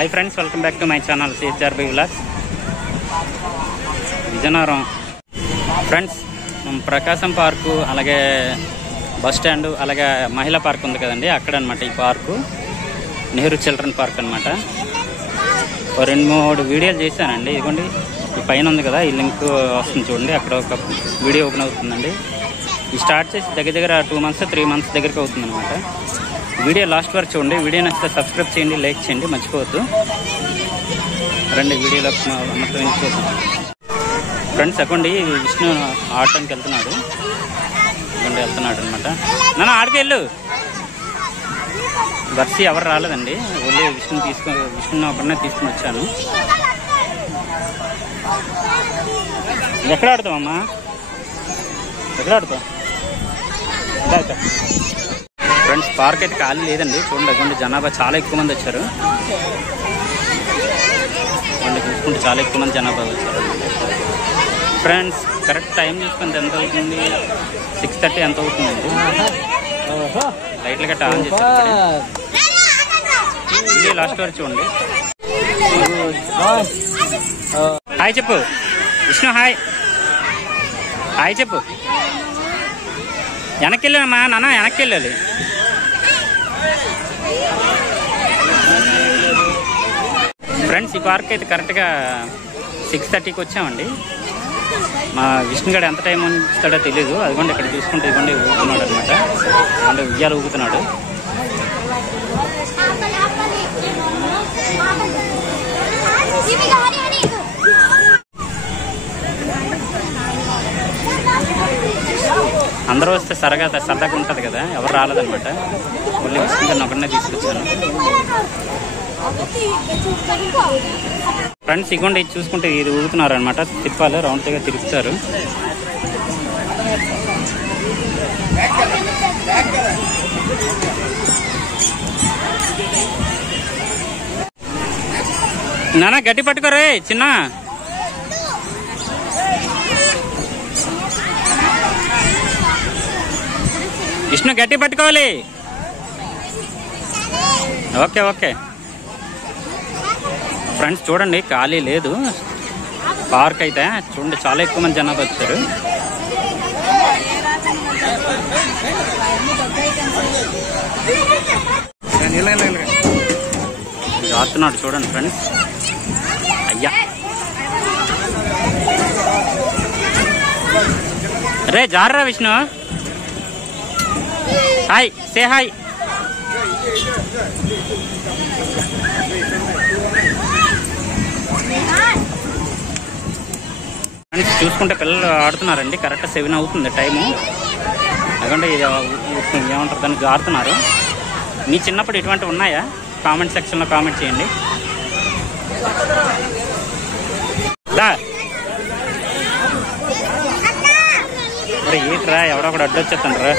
Hi friends, welcome back to my channel CHRB Vlogs. Vizianagaram friends, Prakasam park, అలాగే bus stand, అలాగే మహిళా park ఉంది కదండి, అక్కడ అనమాట ఈ పార్కు. నెహ్రూ చిల్డ్రన్ పార్క్ అనమాట. 2-3 వీడియోలు చేశానండి. ఇదిగోండి ఈ పైన ఉంది కదా, ఈ లింక్ వస్తుంది చూడండి, అక్కడ ఒక వీడియో ఓపెన్ అవుతుందండి. ఈ స్టార్ట్ చేసి దగ్గర 2 months 3 months దగ్గరికి అవుతుంది అనమాట. వీడియో లాస్ట్ వరకు చూడండి. వీడియో నచ్చితే సబ్స్క్రైబ్ చేయండి, లైక్ చేయండి, మర్చిపోవద్దు. రండి వీడియోలో మొత్తం వెళ్ళిపోతాం ఫ్రెండ్స్. అవ్వండి విష్ణు ఆడటానికి వెళ్తున్నాడు అనమాట. నాన్న ఆడికి వెళ్ళు. బస్సు ఎవరు రాలేదండి, ఓన్లీ విష్ణు ఒకరినే తీసుకుని వచ్చాను. ఎక్కడ ఆడతావమ్మా? ఎక్కడ ఆడతావు ఫ్రెండ్స్? పార్క్ అయితే ఖాళీ లేదండి. చూడండి జనాభా చాలా ఎక్కువ మంది వచ్చారు. చూసుకుంటే చాలా ఎక్కువ మంది జనాభా వచ్చారు ఫ్రెండ్స్. కరెక్ట్ టైం చూసుకుంటే ఎంత అవుతుంది? 6:30 ఎంత అవుతుందండి. లైట్లు గట్రా ఆన్ చేశారు. ఇది లాస్ట్ వరకు చూడండి. హాయ్ చెప్పు విష్ణు. హాయ్ హాయ్ చెప్పు. వెనక్కి వెళ్ళామా నాన్న, వెనక్కి వెళ్ళాలి. ఫ్రెండ్స్, ఈ పార్క్ అయితే కరెక్ట్గా 6:30కి వచ్చామండి. మా విష్ణుగాడు ఎంత టైం ఉంచుతాడో తెలీదు. అదిగోండి ఇక్కడ చూసుకుంటే ఇవ్వండి ఊగుతున్నాడు అనమాట. అంటే ఉయ్యాలు ఊగుతున్నాడు. అందరూ వస్తే సరదాగా ఉంటుంది కదా, ఎవరు రాలేదనమాట. మళ్ళీ విష్ణుగారిని ఒకరినే తీసుకొచ్చాను ఫ్రెండ్స్. ఇగోండి ఇది చూసుకుంటే ఇది ఊగుతున్నారు అనమాట. తిప్పాలి, రౌండ్గా తిరుగుతారు. నాన్న గట్టి పట్టుకోరే చిన్న. విష్ణు గట్టి పట్టుకోవాలి. ఓకే ఓకే ఫ్రెండ్స్, చూడండి ఖాళీ లేదు పార్క్ అయితే. చూడండి చాలా ఎక్కువ మంది జనాభా వచ్చారు. జారుతున్నాడు చూడండి ఫ్రెండ్స్. అయ్యా రే జారరా విష్ణు. Hi say hi. చూసుకుంటే పిల్లలు ఆడుతున్నారండి. కరెక్ట్ 7 అవుతుంది టైము. ఎందుకంటే ఇది ఏమంటారు దాన్ని, జారుతున్నారు. మీ చిన్నప్పుడు ఇటువంటివి ఉన్నాయా? కామెంట్ సెక్షన్లో కామెంట్ చేయండి. మరి ఏంట్రా ఎవడో ఒకడు అడ్డొచ్చేస్తాండ్రా.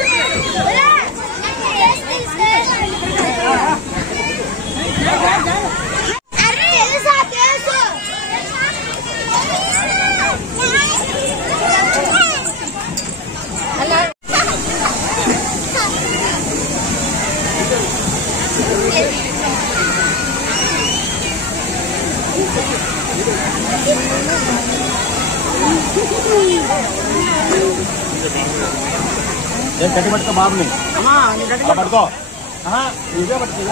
గట్టి పట్టుకో బాబుని, పట్టుకో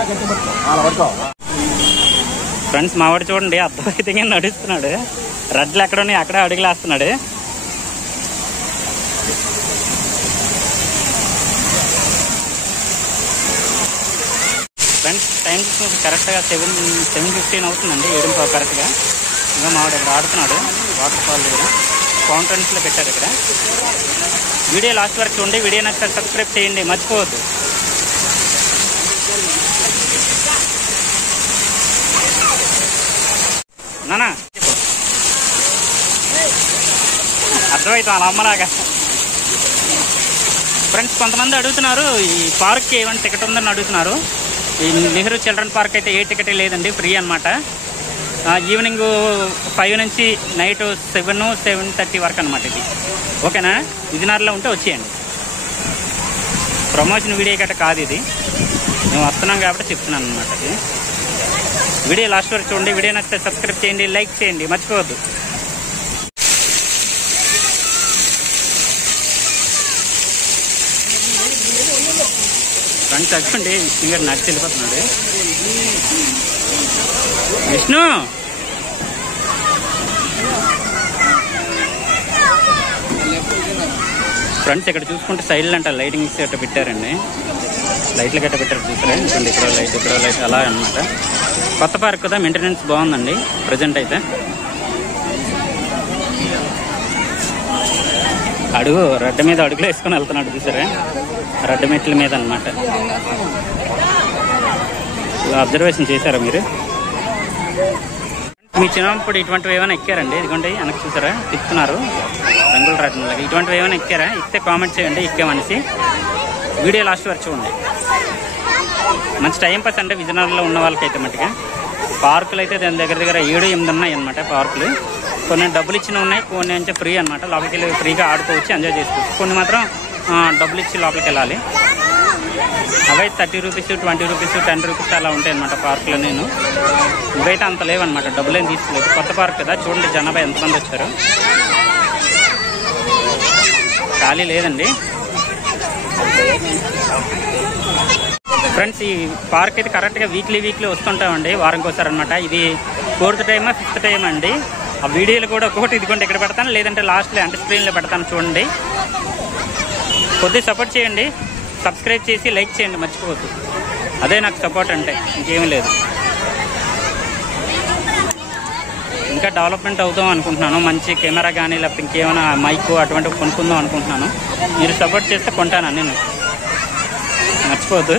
గట్టి పట్టుకో. ఫ్రెండ్స్, మావాడు చూడండి అర్థమైతే నడుస్తున్నాడు. రడ్లు ఎక్కడున్నాయి అక్కడే అడుగులేస్తున్నాడు. ఫ్రెండ్స్, టైం కరెక్ట్గా 7:15 అవుతుందండి. 7 కరెక్ట్గా. ఇంకా మావాడు ఇక్కడ ఆడుతున్నాడు వాటర్ ఫాల్ దగ్గర. ఫౌంటైన్స్లో పెట్టారు ఇక్కడ. వీడియో లాస్ట్ వరకు చూడండి. వీడియో నచ్చితే సబ్స్క్రైబ్ చేయండి, మర్చిపోవద్దు. నానా చెప్పు. అర్థమవుతాం అలా అమ్మలాగా. ఫ్రెండ్స్, కొంతమంది అడుగుతున్నారు ఈ పార్క్కి ఏమైనా టికెట్ ఉందని అడుగుతున్నారు. ఈ నెహ్రూ చిల్డ్రన్ పార్క్ అయితే ఏ టికెట్ లేదండి, ఫ్రీ అనమాట. ఈవినింగ్ 5 నుంచి నైట్ 7-7:30 వరకు అనమాట ఇది. ఓకేనా? విజయనగరంలో ఉంటే వచ్చేయండి. ప్రమోషన్ వీడియో గట్రా కాదు ఇది, మేము వస్తున్నాం కాబట్టి చెప్తున్నాను అనమాట. అది వీడియో లాస్ట్ వరకు చూడండి. వీడియో నచ్చితే సబ్స్క్రైబ్ చేయండి, లైక్ చేయండి, మర్చిపోవద్దు. ఫ్రెండ్స్ తగ్గండి, విష్ణు గారు నడిచి వెళ్ళిపోతున్నాడు. విష్ణు ఫ్రెండ్స్ ఇక్కడ చూసుకుంటే సైడ్లు అంట లైటింగ్స్ గట్ట పెట్టారండి. లైట్లు గట్ట పెట్టారు చూసారా, చూడండి ఇక్కడ లైట్ అలా అనమాట. కొత్త పార్క్ కదా, మెయింటెనెన్స్ బాగుందండి ప్రజెంట్ అయితే. అడుగు రెడ్డ మీద అడుగులు వేసుకొని వెళ్తున్నాడు చూసారా, రెడ్డ మెట్ల మీద అనమాట. అబ్జర్వేషన్ చేశారా మీరు? మీ చిన్నప్పుడు ఇటువంటివి ఏమైనా ఎక్కారండి? ఇదిగోండి వెనక్కి చూసారా, తిప్పుతున్నారు రంగుల రాట్నంలాగా. ఇటువంటివి ఏమైనా ఎక్కారా? ఎక్కితే కామెంట్ చేయండి ఎక్కామనేసి. వీడియో లాస్ట్ వరకు చూడండి. మంచి టైం పాస్ అంటే విజయనగరంలో ఉన్న వాళ్ళకైతే మట్టుగా. పార్కులు అయితే దాని దగ్గర 7-8 ఉన్నాయి అనమాట పార్కులు. కొన్ని డబ్బులు ఇచ్చిన ఉన్నాయి, కొన్ని అంటే ఫ్రీ అనమాట. లోపలికి వెళ్ళి ఫ్రీగా ఆడుకోవచ్చు, ఎంజాయ్ చేసుకోవచ్చు. కొన్ని మాత్రం డబ్బులు ఇచ్చి లోపలికి వెళ్ళాలి. అవైతే 30 రూపీస్, 20 రూపీస్, 10 రూపీస్ అలా ఉంటాయి అనమాట పార్కులో. నేను ఇవైతే అంత లేవన్నమాట, డబ్బులేం తీసుకోలేదు. కొత్త పార్క్ కదా, చూడండి జనాభా ఎంతమంది వచ్చారు. ఖాళీ లేదండి ఫ్రెండ్స్. ఈ పార్క్ అయితే కరెక్ట్గా వీక్లీ వస్తుంటామండి, వారంకోసారి అనమాట. ఇది 4th టైమా 5th టైం అండి. ఆ వీడియోలు కూడా ఒక్కొక్కటి ఇదిగోండి ఇక్కడ పెడతాను, లేదంటే లాస్ట్లో అంటే స్క్రీన్లో పెడతాను చూడండి. కొద్దిగా సపోర్ట్ చేయండి, సబ్స్క్రైబ్ చేసి లైక్ చేయండి, మర్చిపోవద్దు. అదే నాకు సపోర్ట్ అంటే, ఇంకేమీ లేదు. ఇంకా డెవలప్మెంట్ అవుతాం అనుకుంటున్నాను. మంచి కెమెరా కానీ లేకపోతే ఇంకేమైనా మైక్ అటువంటివి కొనుక్కుందాం అనుకుంటున్నాను. మీరు సపోర్ట్ చేస్తే కొంటాను నేను, మర్చిపోవద్దు.